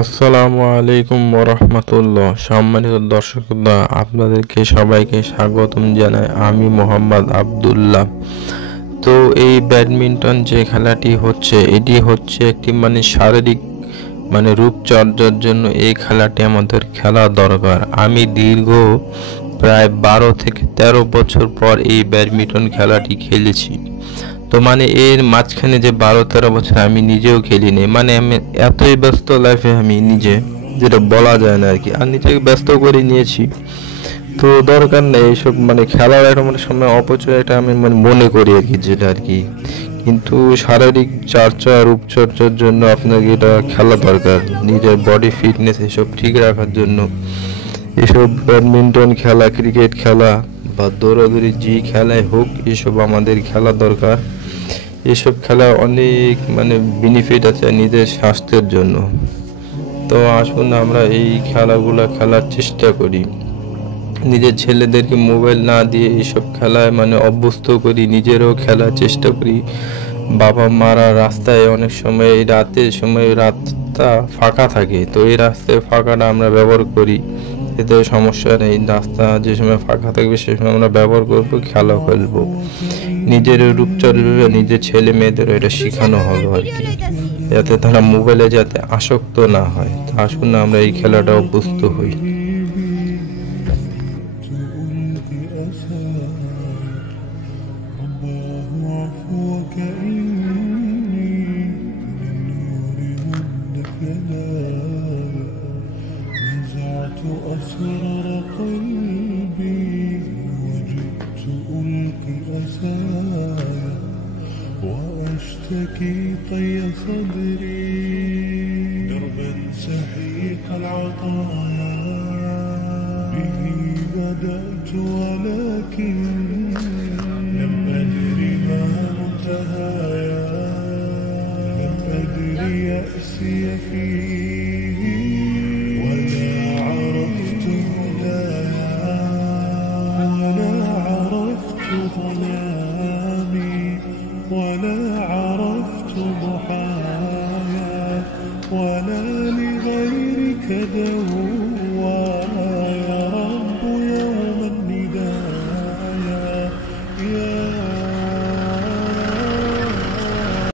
আসসালামু আলাইকুম ওরহমতুল্লাহ। সম্মানিত দর্শকরা, আপনাদেরকে সবাইকে স্বাগতম জানাই। আমি মোহাম্মদ আব্দুল্লাহ। তো এই ব্যাডমিন্টন যে খেলাটি হচ্ছে, এটি হচ্ছে একটি শারীরিক রূপচর্চার জন্য এই খেলাটি আমাদের খেলা দরকার। আমি দীর্ঘ প্রায় 12 থেকে 13 বছর পর এই ব্যাডমিন্টন খেলাটি খেলেছি। তো এর মাঝখানে যে 12-13 বছর আমি নিজেও খেলিনি, আমি এতই ব্যস্ত লাইফে আমি নিজে, যেটা বলা যায় না আর কি, আর নিজেকে ব্যস্ত করে নিয়েছি। তো দরকার নেই এইসব খেলার একটা সময় অপচয়, এটা আমি মনে করি আর কি, যেটা আর কি। কিন্তু শারীরিক চর্চা রূপচর্চার জন্য আপনাকে এটা খেলা দরকার, নিজের বডি ফিটনেস এসব ঠিক রাখার জন্য। এসব ব্যাডমিন্টন খেলা, ক্রিকেট খেলা বা দৌড়াদৌড়ি যে খেলাই হোক, এসব আমাদের খেলা দরকার। এসব খেলা অনেক বেনিফিট আছে নিজের স্বাস্থ্যের জন্য। তো আসুন আমরা এই খেলাগুলো খেলার চেষ্টা করি, নিজের ছেলেদেরকে মোবাইল না দিয়ে এইসব খেলায় অভ্যস্ত করি, নিজেরও খেলার চেষ্টা করি। বাবা মারা রাস্তায় অনেক সময় এই রাতের সময়, রাতটা ফাঁকা থাকে, তো এই রাস্তায় ফাঁকাটা আমরা ব্যবহার করি, এতে সমস্যা নেই। রাস্তা যে সময় ফাঁকা থাকবে সে সময় আমরা ব্যবহার করবো, খেলা খেলবো। নিজের রূপচর্চা নিজের ছেলে মেয়েদেরও এটা শেখানো হলো আর কি, যাতে তারা মোবাইলে যাতে আসক্ত না হয়। তা আসুন না আমরা এই খেলাটা অভ্যস্ত হই। أسرار قلبي وجئت ألقي أسايا وأشتكي طي صدري دربا سحيق العطايا به بدأت ولكن لم أدري ما منتهايا لم أدري يأسي فيه ولا عرفت ضحايا ولا لغيرك دور